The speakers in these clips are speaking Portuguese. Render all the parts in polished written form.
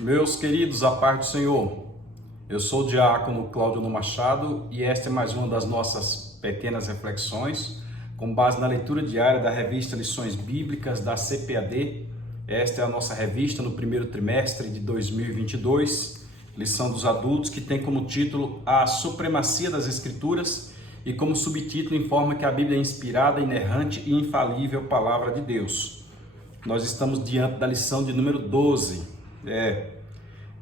Meus queridos, a paz do Senhor. Eu sou o diácono Cláudio Machado e esta é mais uma das nossas pequenas reflexões com base na leitura diária da revista Lições Bíblicas da CPAD. Esta é a nossa revista no primeiro trimestre de 2022, lição dos adultos, que tem como título A Supremacia das Escrituras e como subtítulo informa que a Bíblia é inspirada, inerrante e infalível palavra de Deus. Nós estamos diante da lição de número 12.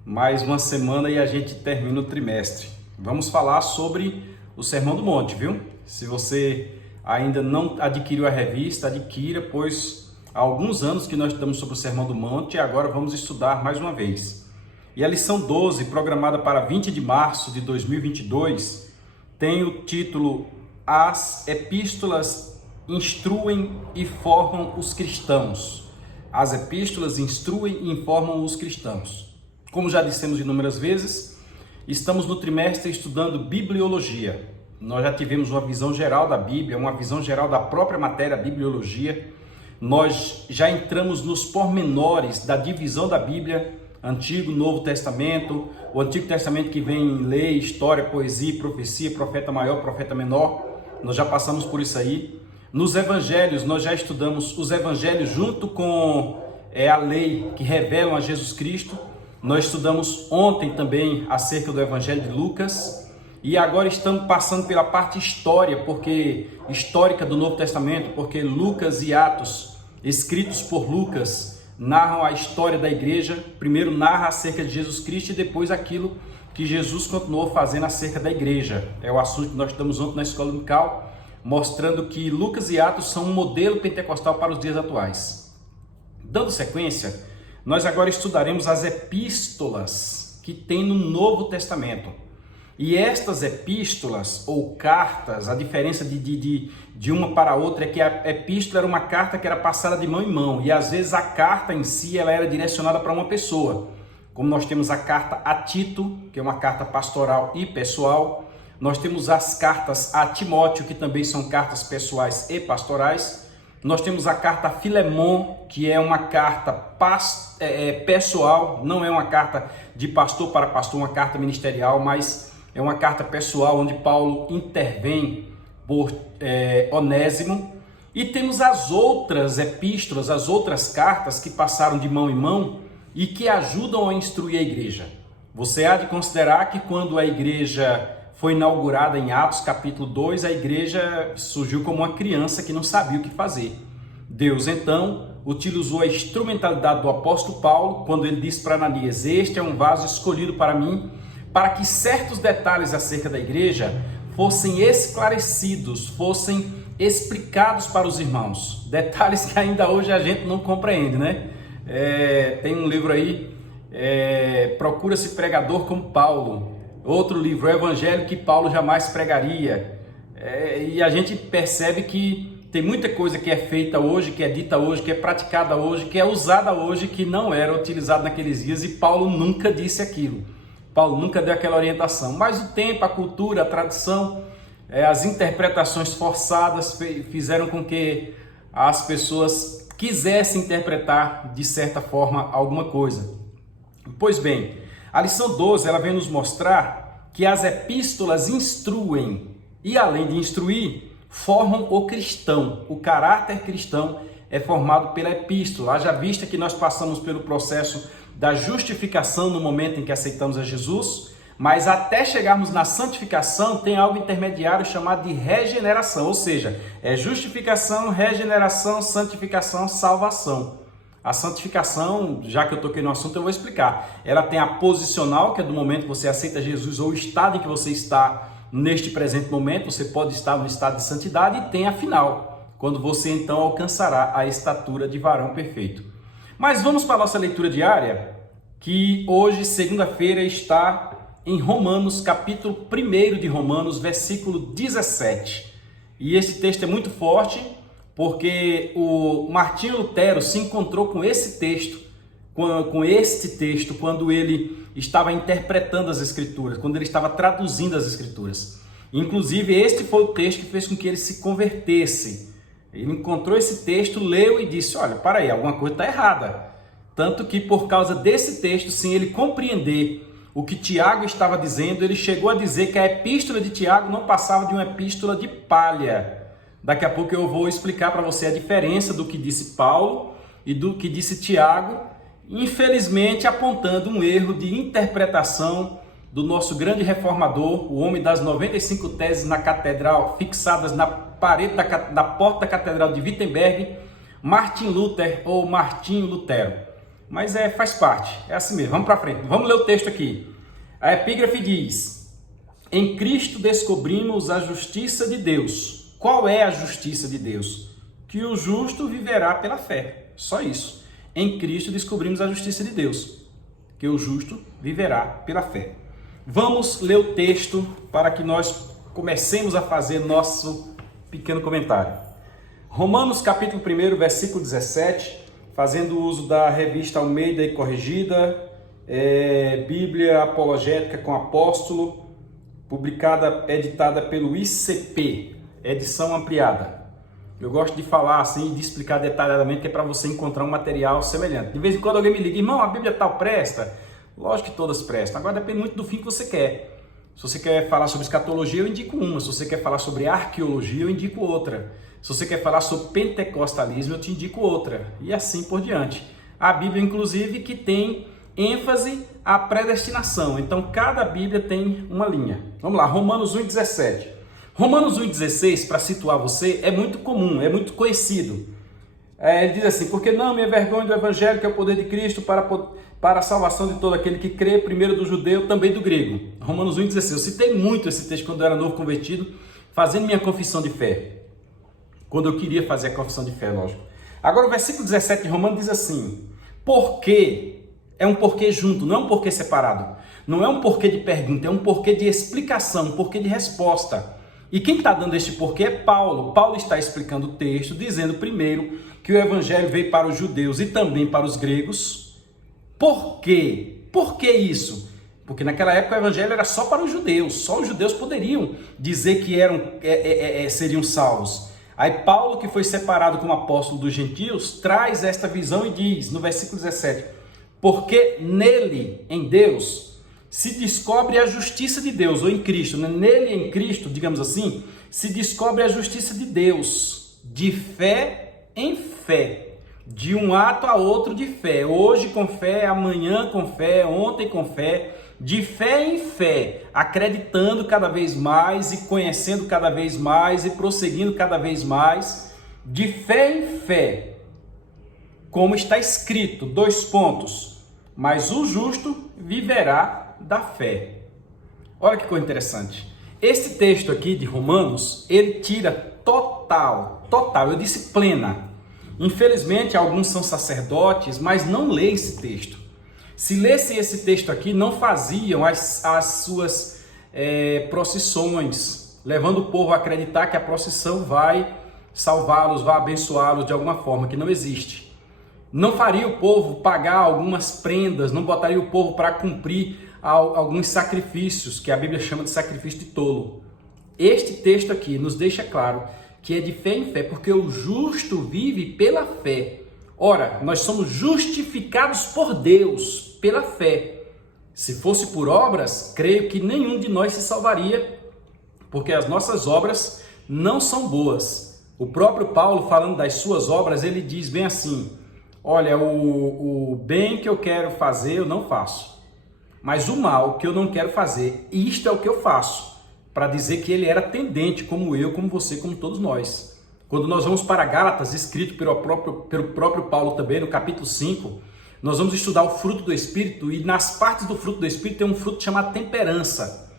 Mais uma semana e a gente termina o trimestre. Vamos falar sobre o Sermão do Monte, viu? Se você ainda não adquiriu a revista, adquira, pois há alguns anos que nós estudamos sobre o Sermão do Monte e agora vamos estudar mais uma vez. E a lição 12, programada para 20 de março de 2022, tem o título As Epístolas Instruem e Formam os Cristãos. As epístolas instruem e informam os cristãos. Como já dissemos inúmeras vezes, estamos no trimestre estudando bibliologia. Nós já tivemos uma visão geral da Bíblia, uma visão geral da própria matéria bibliologia. Nós já entramos nos pormenores da divisão da Bíblia, Antigo e Novo Testamento, o Antigo Testamento que vem em lei, história, poesia, profecia, profeta maior, profeta menor. Nós já passamos por isso aí. Nos evangelhos, nós já estudamos os evangelhos junto com a lei que revelam a Jesus Cristo. Nós estudamos ontem também acerca do evangelho de Lucas. E agora estamos passando pela parte histórica do Novo Testamento, porque Lucas e Atos, escritos por Lucas, narram a história da igreja. Primeiro narra acerca de Jesus Cristo e depois aquilo que Jesus continuou fazendo acerca da igreja. É o assunto que nós estudamos ontem na escola dominical, mostrando que Lucas e Atos são um modelo pentecostal para os dias atuais. Dando sequência, nós agora estudaremos as epístolas que tem no Novo Testamento. E estas epístolas ou cartas, a diferença de uma para outra é que a epístola era uma carta que era passada de mão em mão, e às vezes a carta em si ela era direcionada para uma pessoa. Como nós temos a carta a Tito, que é uma carta pastoral e pessoal. Nós temos as cartas a Timóteo, que também são cartas pessoais e pastorais. Nós temos a carta a Filemon, que é uma carta pessoal, não é uma carta de pastor para pastor, uma carta ministerial, mas é uma carta pessoal onde Paulo intervém por Onésimo. E temos as outras epístolas, as outras cartas que passaram de mão em mão e que ajudam a instruir a igreja. Você há de considerar que quando a igreja foi inaugurada em Atos capítulo 2, a igreja surgiu como uma criança que não sabia o que fazer. Deus então utilizou a instrumentalidade do apóstolo Paulo quando ele disse para Ananias: este é um vaso escolhido para mim, para que certos detalhes acerca da igreja fossem esclarecidos, fossem explicados para os irmãos. Detalhes que ainda hoje a gente não compreende, né? Tem um livro aí, Procura-se Pregador como Paulo. Outro livro, o Evangelho que Paulo jamais pregaria. E a gente percebe que tem muita coisa que é feita hoje, que é dita hoje, que é praticada hoje, que é usada hoje, que não era utilizada naqueles dias, e Paulo nunca disse aquilo. Paulo nunca deu aquela orientação. Mas o tempo, a cultura, a tradição, as interpretações forçadas fizeram com que as pessoas quisessem interpretar de certa forma alguma coisa. Pois bem, a lição 12 ela vem nos mostrar que as epístolas instruem e, além de instruir, formam o cristão. O caráter cristão é formado pela epístola. Haja vista que nós passamos pelo processo da justificação no momento em que aceitamos a Jesus, mas até chegarmos na santificação tem algo intermediário chamado de regeneração, ou seja, é justificação, regeneração, santificação, salvação. A santificação, já que eu toquei no assunto, eu vou explicar. Ela tem a posicional, que é do momento que você aceita Jesus, ou o estado em que você está neste presente momento. Você pode estar no estado de santidade, e tem a final, quando você então alcançará a estatura de varão perfeito. Mas vamos para a nossa leitura diária, que hoje, segunda-feira, está em Romanos, capítulo 1 de Romanos, versículo 17. E esse texto é muito forte, porque o Martinho Lutero se encontrou com esse texto, quando ele estava interpretando as Escrituras, quando ele estava traduzindo as Escrituras. Inclusive, este foi o texto que fez com que ele se convertesse. Ele encontrou esse texto, leu e disse: olha, para aí, alguma coisa está errada. Tanto que por causa desse texto, sem ele compreender o que Tiago estava dizendo, ele chegou a dizer que a epístola de Tiago não passava de uma epístola de palha. Daqui a pouco eu vou explicar para você a diferença do que disse Paulo e do que disse Tiago, infelizmente apontando um erro de interpretação do nosso grande reformador, o homem das 95 teses na catedral, fixadas na parede da porta da catedral de Wittenberg, Martin Luther ou Martinho Lutero. Mas faz parte, é assim mesmo. Vamos para frente, vamos ler o texto aqui. A epígrafe diz: em Cristo descobrimos a justiça de Deus. Qual é a justiça de Deus? Que o justo viverá pela fé. Só isso. Em Cristo descobrimos a justiça de Deus, que o justo viverá pela fé. Vamos ler o texto para que nós comecemos a fazer nosso pequeno comentário. Romanos capítulo 1, versículo 17, fazendo uso da revista Almeida e Corrigida, Bíblia Apologética com Apóstolo, editada pelo ICP, edição ampliada. Eu gosto de falar assim, de explicar detalhadamente, que é para você encontrar um material semelhante. De vez em quando alguém me liga: irmão, a Bíblia tal presta? Lógico que todas prestam. Agora depende muito do fim que você quer. Se você quer falar sobre escatologia, eu indico uma. Se você quer falar sobre arqueologia, eu indico outra. Se você quer falar sobre pentecostalismo, eu te indico outra. E assim por diante. A Bíblia, inclusive, que tem ênfase à predestinação. Então, cada Bíblia tem uma linha. Vamos lá, Romanos 1,17. Romanos 1,16, para situar você, é muito comum, é muito conhecido. Ele diz assim: porque não me envergonho do Evangelho, que é o poder de Cristo para a salvação de todo aquele que crê, primeiro do judeu, também do grego. Romanos 1,16. Eu citei muito esse texto quando eu era novo convertido, fazendo minha confissão de fé. Quando eu queria fazer a confissão de fé, lógico. Agora o versículo 17 de Romanos diz assim: porque, é um porquê junto, não é um porquê separado. Não é um porquê de pergunta, é um porquê de explicação, um porquê de resposta. E quem está dando este porquê é Paulo. Paulo está explicando o texto, dizendo primeiro que o evangelho veio para os judeus e também para os gregos. Por quê? Por que isso? Porque naquela época o evangelho era só para os judeus. Só os judeus poderiam dizer que seriam salvos. Aí Paulo, que foi separado como apóstolo dos gentios, traz esta visão e diz, no versículo 17, porque nele, em Deus, se descobre a justiça de Deus, ou em Cristo, né? Nele, em Cristo, digamos assim, se descobre a justiça de Deus, de fé em fé, de um ato a outro de fé, hoje com fé, amanhã com fé, ontem com fé, de fé em fé, acreditando cada vez mais e conhecendo cada vez mais e prosseguindo cada vez mais, de fé em fé, como está escrito, 2 pontos, mas o justo viverá da fé. Olha que coisa interessante. Esse texto aqui de Romanos, ele tira total, eu disse plena. Infelizmente, alguns são sacerdotes, mas não leem esse texto. Se lessem esse texto aqui, não faziam as suas procissões, levando o povo a acreditar que a procissão vai salvá-los, vai abençoá-los de alguma forma, que não existe. Não faria o povo pagar algumas prendas, não botaria o povo para cumprir alguns sacrifícios, que a Bíblia chama de sacrifício de tolo. Este texto aqui nos deixa claro que é de fé em fé, porque o justo vive pela fé. Ora, nós somos justificados por Deus pela fé. Se fosse por obras, creio que nenhum de nós se salvaria, porque as nossas obras não são boas. O próprio Paulo, falando das suas obras, ele diz bem assim: olha, o bem que eu quero fazer eu não faço, mas o mal que eu não quero fazer, isto é o que eu faço, para dizer que ele era tendente, como eu, como você, como todos nós. Quando nós vamos para Gálatas, escrito pelo próprio Paulo também, no capítulo 5, nós vamos estudar o fruto do Espírito, e nas partes do fruto do Espírito tem um fruto chamado temperança.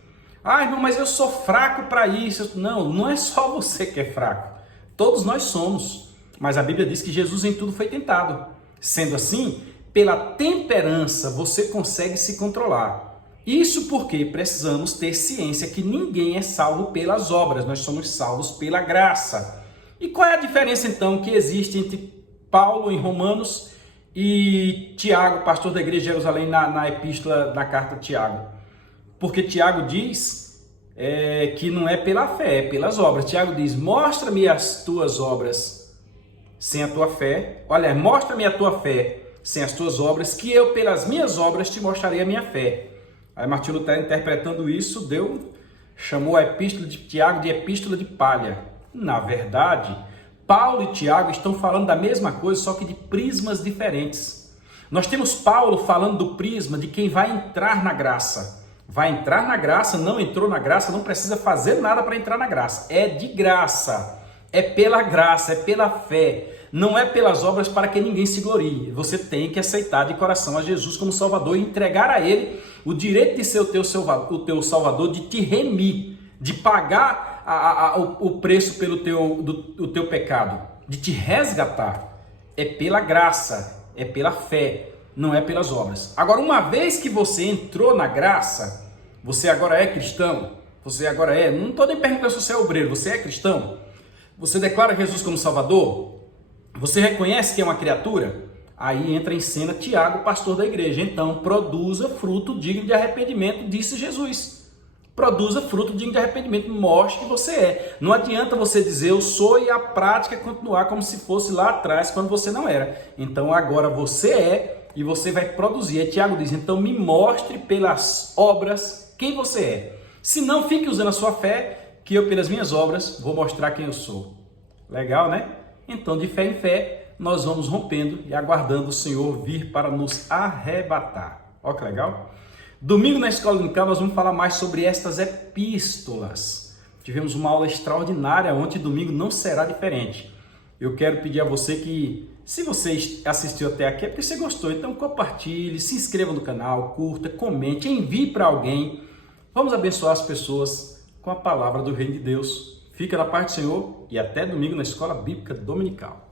Ah, irmão, mas eu sou fraco para isso. Não, não é só você que é fraco. Todos nós somos. Mas a Bíblia diz que Jesus em tudo foi tentado. Sendo assim, pela temperança você consegue se controlar. Isso porque precisamos ter ciência que ninguém é salvo pelas obras, nós somos salvos pela graça. E qual é a diferença então que existe entre Paulo em Romanos e Tiago, pastor da igreja de Jerusalém, na epístola, na carta de Tiago? Porque Tiago diz que não é pela fé, é pelas obras. Tiago diz: mostra-me as tuas obras sem a tua fé. Olha, mostra-me a tua fé sem as tuas obras, que eu pelas minhas obras te mostrarei a minha fé. Aí Martinho Lutero, interpretando isso, chamou a epístola de Tiago de epístola de palha. Na verdade, Paulo e Tiago estão falando da mesma coisa, só que de prismas diferentes. Nós temos Paulo falando do prisma de quem vai entrar na graça. Vai entrar na graça, não entrou na graça, não precisa fazer nada para entrar na graça. É de graça, é pela graça, é pela fé. Não é pelas obras para que ninguém se glorie. Você tem que aceitar de coração a Jesus como Salvador e entregar a Ele o direito de ser o teu Salvador, de te remir, de pagar o preço pelo teu pecado, de te resgatar. É pela graça, é pela fé, não é pelas obras. Agora, uma vez que você entrou na graça, você agora é cristão, você agora é, não estou nem perguntando se você é obreiro, você é cristão? Você declara Jesus como Salvador? Você reconhece que é uma criatura? Aí entra em cena Tiago, pastor da igreja. Então, produza fruto digno de arrependimento, disse Jesus. Produza fruto digno de arrependimento, mostre que você é. Não adianta você dizer eu sou e a prática continuar como se fosse lá atrás, quando você não era. Então, agora você é e você vai produzir. Aí Tiago diz, então me mostre pelas obras quem você é. Se não, fique usando a sua fé, que eu pelas minhas obras vou mostrar quem eu sou. Legal, né? Então, de fé em fé, nós vamos rompendo e aguardando o Senhor vir para nos arrebatar. Olha que legal. Domingo na Escola Dominical nós vamos falar mais sobre estas epístolas. Tivemos uma aula extraordinária ontem, domingo não será diferente. Eu quero pedir a você que, se você assistiu até aqui, é porque você gostou. Então compartilhe, se inscreva no canal, curta, comente, envie para alguém. Vamos abençoar as pessoas com a palavra do Reino de Deus. Fica na paz do Senhor e até domingo na Escola Bíblica Dominical.